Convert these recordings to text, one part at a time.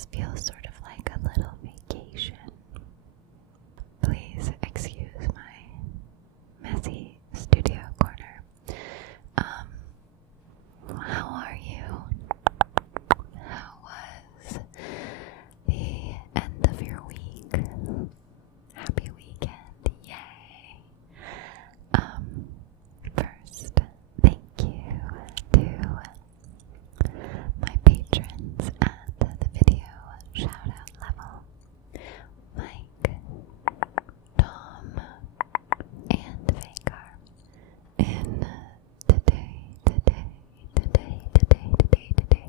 This feels sort of like a little vacation. Please excuse my messy studio corner. How are you? How was the end of your week? Happy weekend, yay! First, thank you to my patrons at the video shout-out level, Mike, Tom, and Vegar. In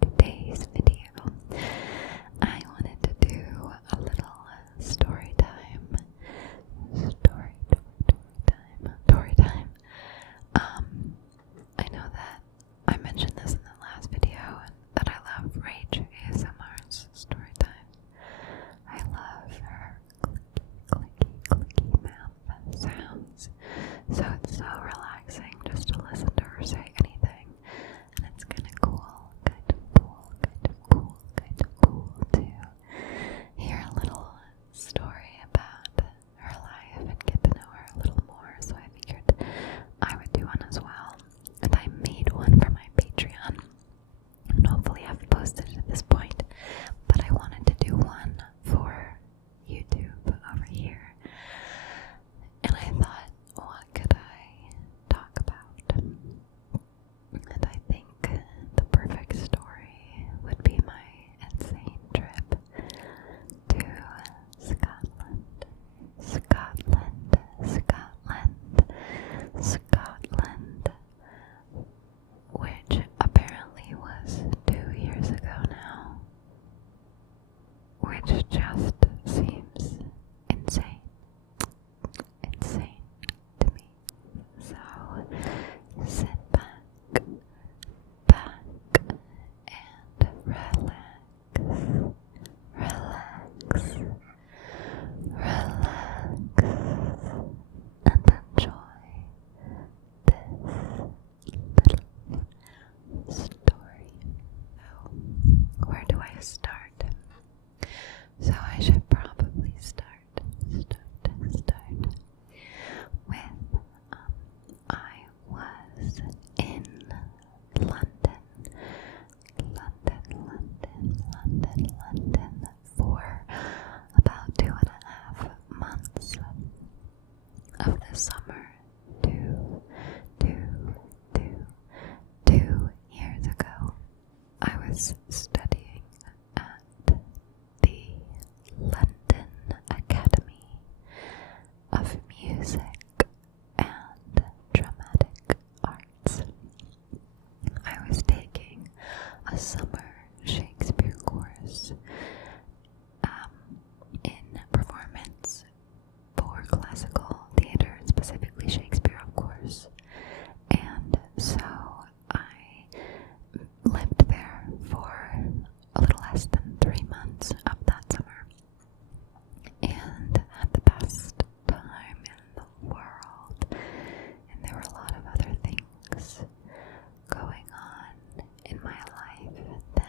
today's video, I wanted to do a little story time. I know that I mentioned this in the last video that I love Rach ASMR's story time. I love her clicky mouth sounds. So it's so relaxing just to listen to her say anything. And it's kind of cool to hear a little story about her life and get to know her a little more. So I figured I would do one as well. And I made one for my Patreon. And hopefully I've posted it at this point. But I wanted to do one for YouTube over here. And I thought, what could I talk about? And I think the perfect story would be my insane trip to Scotland, which apparently was 2 years ago now, which just seems insane to me. So sit back and relax, and enjoy this little story. So, where do I start? So I should probably start with, I was in London for about 2.5 months of the summer. 2 years ago, I was studying at the London Academy of Music and Dramatic Arts. I was taking a summer Shakespeare course in performance for classical theater, specifically Shakespeare, of course. And so I lived there for a little less than 3 months of that summer and had the best time in the world. And there were a lot of other things going on in my life then.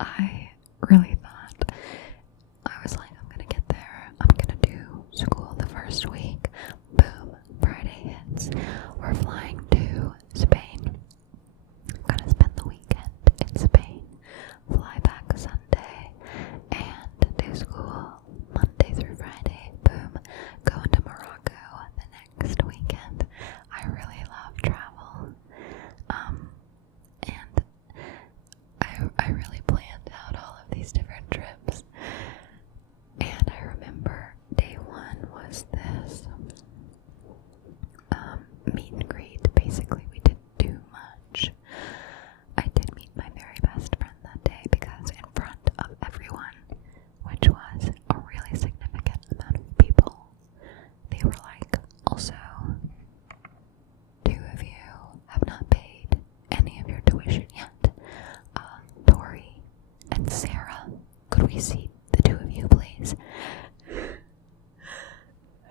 I really thought, I was like, I'm gonna get there, I'm gonna do school the first week, boom, Friday hits, we're flying to Spain, gonna spend the weekend in Spain, fly back Sunday, and do school Monday through Friday, boom, go into Morocco the next weekend. I really love travel, and I really planned out all of these different trips, and I remember day one was this meet and greet. Basically, we didn't do much. I did meet my very best friend that day because in front of everyone, which was a really significant amount of people, they were like, also, 2 of you have not paid any of your tuition yet. Torey and Sarah, could we see the 2 of you, please?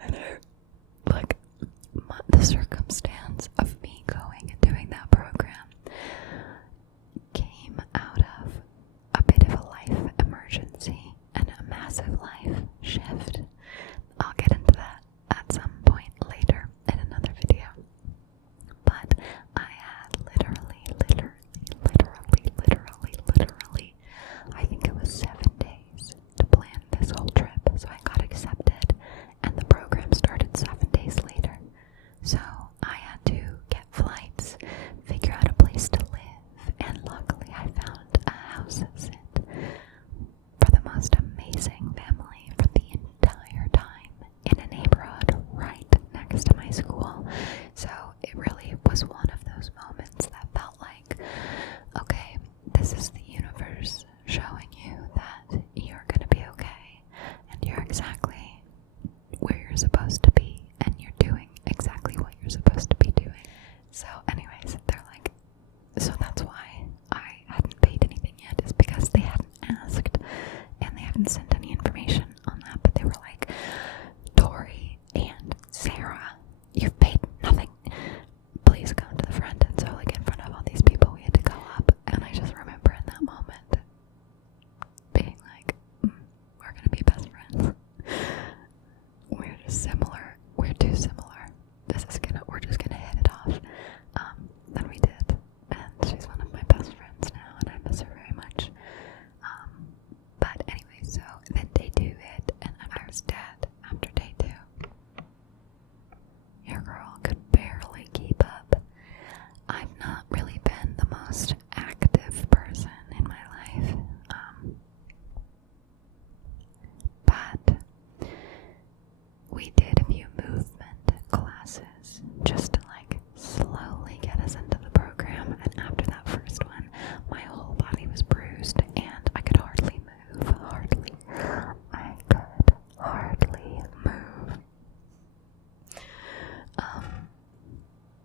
And the circumstance of me going and doing that program came out of a bit of a life emergency and a massive life shift. I'll get into that at some point later in another video. But I had literally, I think it was 7 days to plan this whole trip. So I got accepted and the program started 7 days later. So I had to get flights, figure out a place to live, and luckily I found a house sit for the most amazing family for the entire time in a neighborhood right next to my school. So it really was one of those moments that felt like, okay, this is the universe showing you that you're gonna be okay, and you're exactly where you're supposed to be, and you're doing exactly what you're supposed to be doing. So anyways, they're like, so that's why I hadn't paid anything yet, is because they hadn't asked, and they hadn't sent any information on that, but they were like, Torey and Sarah, you've paid nothing, please come to the front. And so like in front of all these people we had to go up, and I just remember in that moment being like, we're gonna be best friends. We're just similar. We're too similar. We're just gonna hit it off. And we did. And she's one of my best friends now, and I miss her very much. But anyway, so then day 2 hit, and I was dead after day 2. Your girl could barely keep up. I've not really been the most active person in my life. But we did a few movement classes just to like slowly get us into the program, and after that first one, my whole body was bruised and I could hardly move. I could hardly move.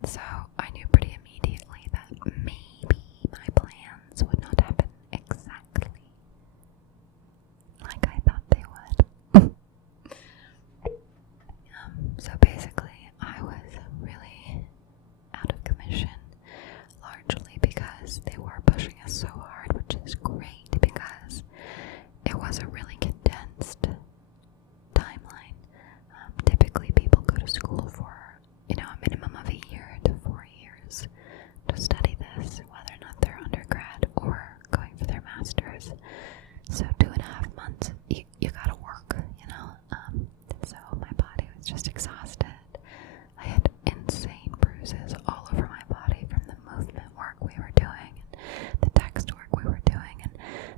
So I knew pretty immediately that maybe my plans would not happen exactly like I thought they would. So basically, I was really out of commission, largely because they were pushing us so hard, which is great because it was a really condensed timeline. Typically, people go to school for, a minimum of a year to 4 years to study this, whether or not they're undergrad or going for their master's. So 2.5 months, you gotta work, so my body was just exhausted. I had insane bruises all over my body from the movement work we were doing and the text work we were doing, and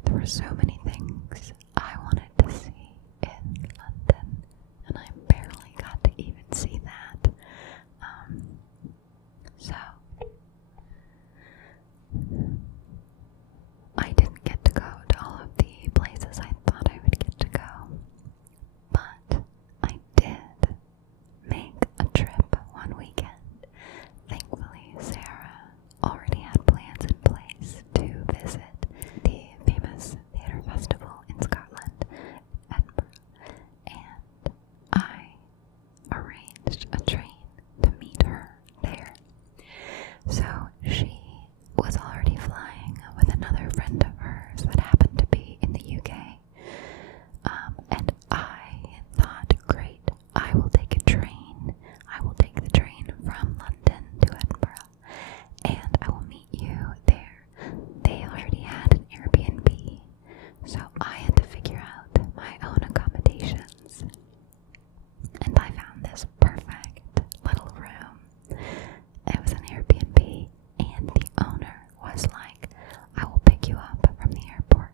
there were so many things I wanted to see in London, and I barely got to even see that. So I didn't get to go to all of the places I thought I would get to go, but I did make a trip one weekend. Thankfully, Sarah already had plans in place to visit the famous theater So I had to figure out my own accommodations. And I found this perfect little room. It was an Airbnb, and the owner was like, I will pick you up from the airport.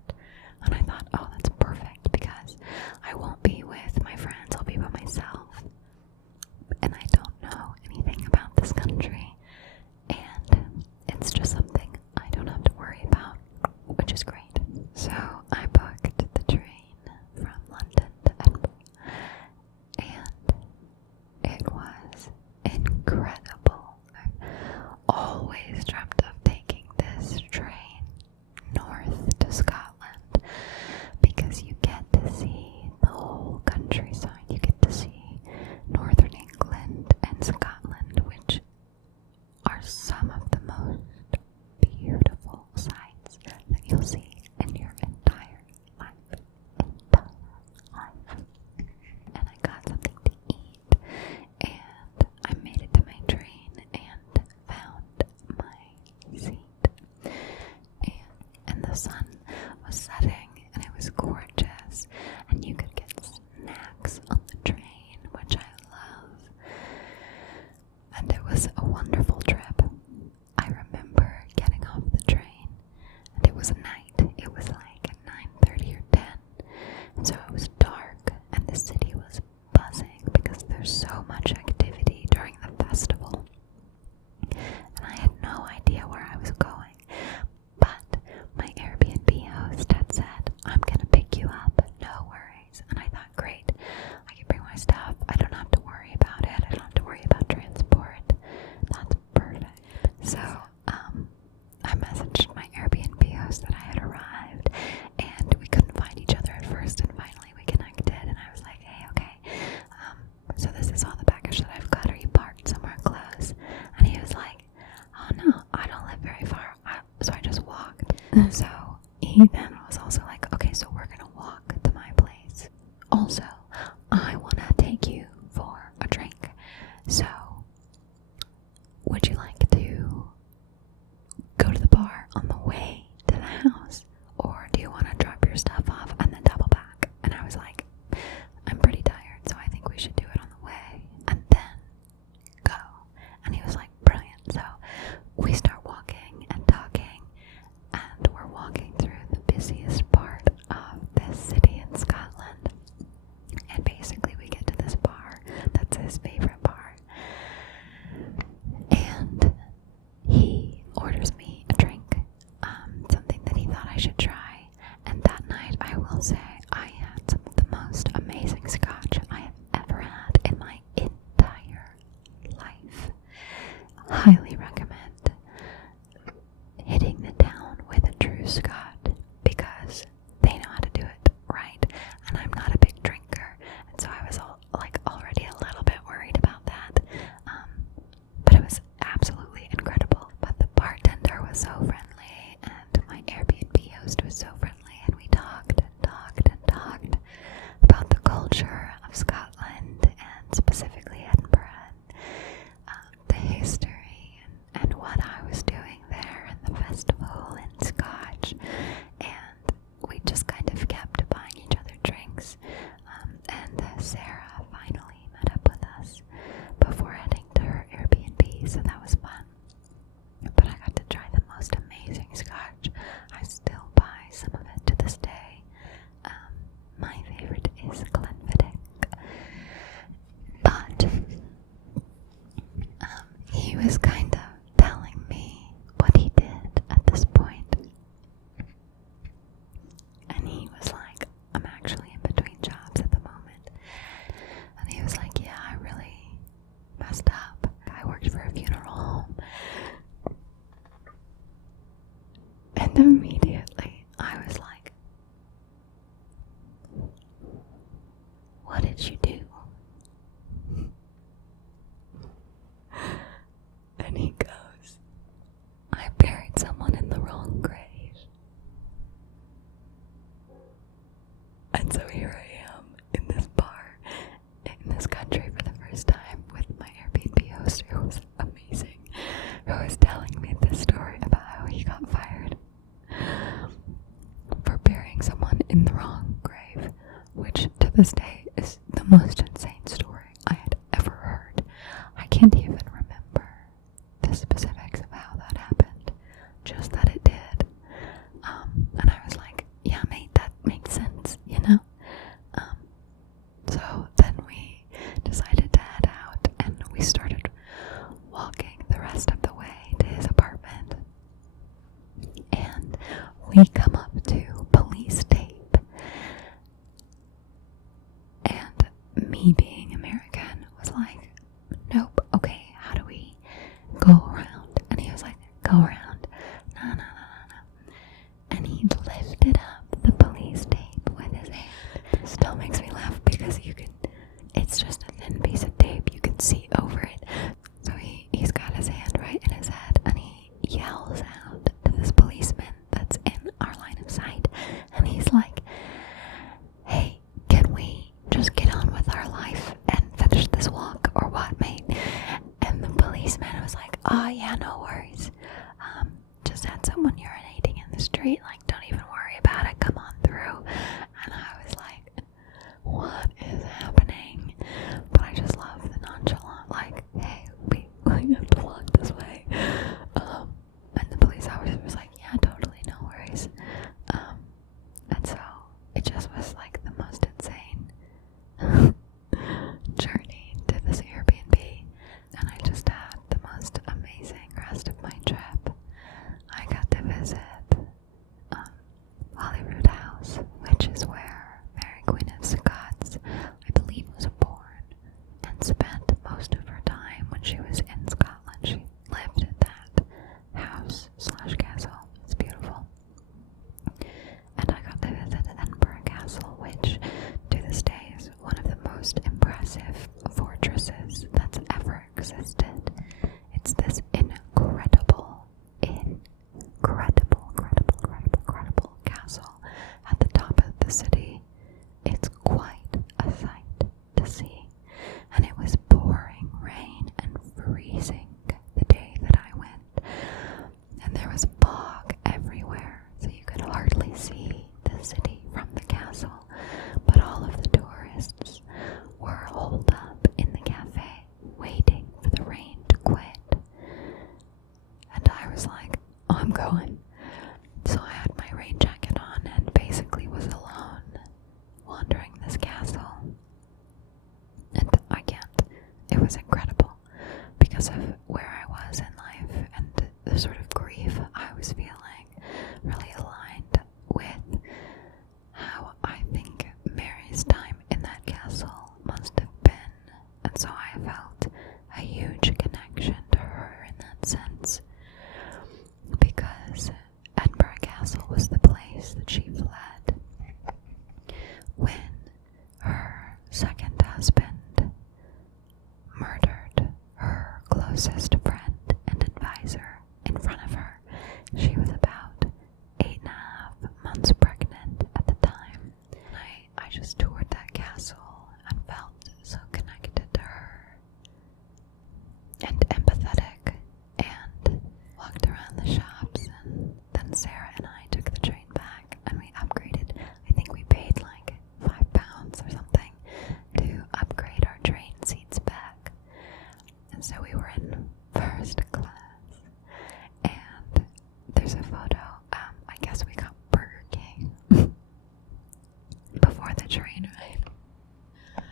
And I thought, oh, that's perfect because I won't be with my friends, I'll be by myself. And I don't know anything about this country, and it's just something I don't have to worry about, which is great. So I booked the train from London to Edinburgh, and it was incredible. I've always dreamt of taking this train north to Scotland because you get to see the whole countryside. You get to see northern England and Scotland, which are some of the most beautiful sights that you'll see in your entire life. And I got something to eat, and I made it to my train and found my seat. And the sun was setting, and it was gorgeous, and you could get snacks on the train, which I love. And it was a wonderful trip. I remember getting off the train, and it was night. It was like 9:30 or 10, and so it was dark, and the city was buzzing because there's so much activity during the festival. And I had no idea where I was going, but my Airbnb host had said, I'm gonna pick you up, no worries. And I thought, great, I can bring my stuff, I don't have to worry about it, I don't have to worry about transport. That's perfect. So I messaged my Airbnb host that I had arrived, and we couldn't find each other at first, and finally we connected, and I was like, hey, okay, so this is all the baggage that I've got, are you parked somewhere close? And he was like, oh no, I don't live very far, so I just walked. So he then was also like, okay, so we're gonna walk to my place. Also, I wanna take you for a drink, so would you like to go to the bar on the way to the house, or do you want to drop your stuff off and then double back? And I was like, I'm pretty tired, so I think we should do it on the way and then go. And he was like, brilliant. So we start walking and talking, and we're walking through the busiest part of this city in Scotland, and basically we get to this bar that's his favorite bar, and he orders me a drink, something that he thought I should try. And that night, I will say, I had some of the most amazing scotch I have ever had in my entire life. Highly recommend hitting the town with a true Scot because they know how to do it right. And I'm not a big drinker, and so I was already a little bit worried about that. But it was absolutely incredible. But the bartender was so friendly, and my Airbnb host was so friendly, and we talked and talked and talked about the culture of Scotland, and specifically Edinburgh, and the history, and this day is the most insane story I had ever heard. I can't even remember the specifics of how that happened, just that it did. And I was like, yeah, mate, that makes sense, you know? So then we decided to head out, and we started walking the rest of the way to his apartment. And we come up to police tape. And me being American was like, nope, okay, how do we go around? And he was like, go around. No. And he lifted up the police tape with his hand. It still makes me laugh because it's just a thin piece of tape. You can see over it. So he's got his hand right in his head, and he yells out to this policeman that's in our line of sight. And he's like, hey, can we just get on with our life and finish this walk or what, mate? And the policeman was like, oh yeah, no worries. Just had someone urinating in the street, like, don't even worry about it, come on through. And I was like, what is happening? But I just love the nonchalant, like, hey, we have to walk this way. And the police officer was like, yeah, totally, no worries. And so it just was like the most insane journey to this Airbnb. And I just had the most amazing rest of my trip. I got to visit Holyrood House, which is where Mary Queen of Scots, I believe, was born and spent most of her time when she was in Scotland. She lived at that house/castle. It's beautiful. And I got to visit Edinburgh Castle, which to this day is one of the most impressive fortresses that's ever existed. It's this incredible castle at the top of the city. It's quite a sight to see. And it was pouring rain and freezing the day that I went. And there was fog everywhere, so you could hardly see the city from the castle. But all of the tourists were holed up in the cafe, waiting for the rain to quit. And I was like, oh, I'm going. So I had my rain jacket on and basically was alone, wandering this castle. And I can't. It was incredible because of where I was in life and the sort of grief I was feeling really aligned with how I think Mary's time in that castle must have been. And so I felt a huge connection to her in that sense, because Edinburgh Castle was the place that she fled when her second husband murdered her closest friend and advisor in front of her. She was about 8.5 months pregnant at the time. I just toured that castle and felt so connected to her and empathetic, and walked around the shops, and then Sarah and I took the train back and we upgraded. I think we paid like £5 or something to upgrade our train seats back. And so we were in first class. And there's a photo. I guess we got Burger King before the train ride,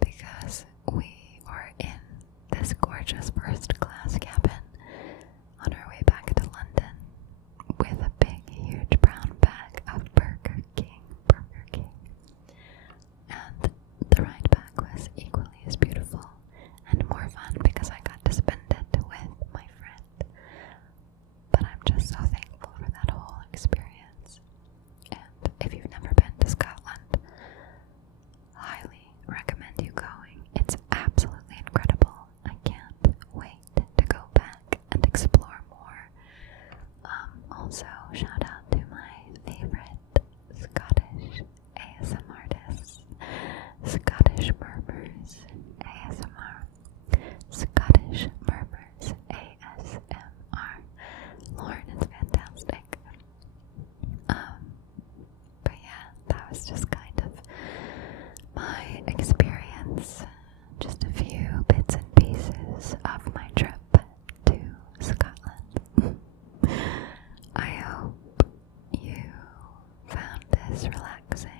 because we were in this gorgeous first class cabin on our way back to London with a big, huge brown bag of Burger King. And the ride back was equally as beautiful and more fun because I got to spend it with my friend. But I'm just so thankful for that whole experience. And if you've never been to Scotland, highly recommend you going. It's absolutely incredible. I can't wait to go back and explore more. Also, shout out to my favorite Scottish ASMR artists, Scottish Murmurs ASMR. Scottish Murmurs ASMR. Lauren is fantastic. But yeah, that was just kind of relaxing.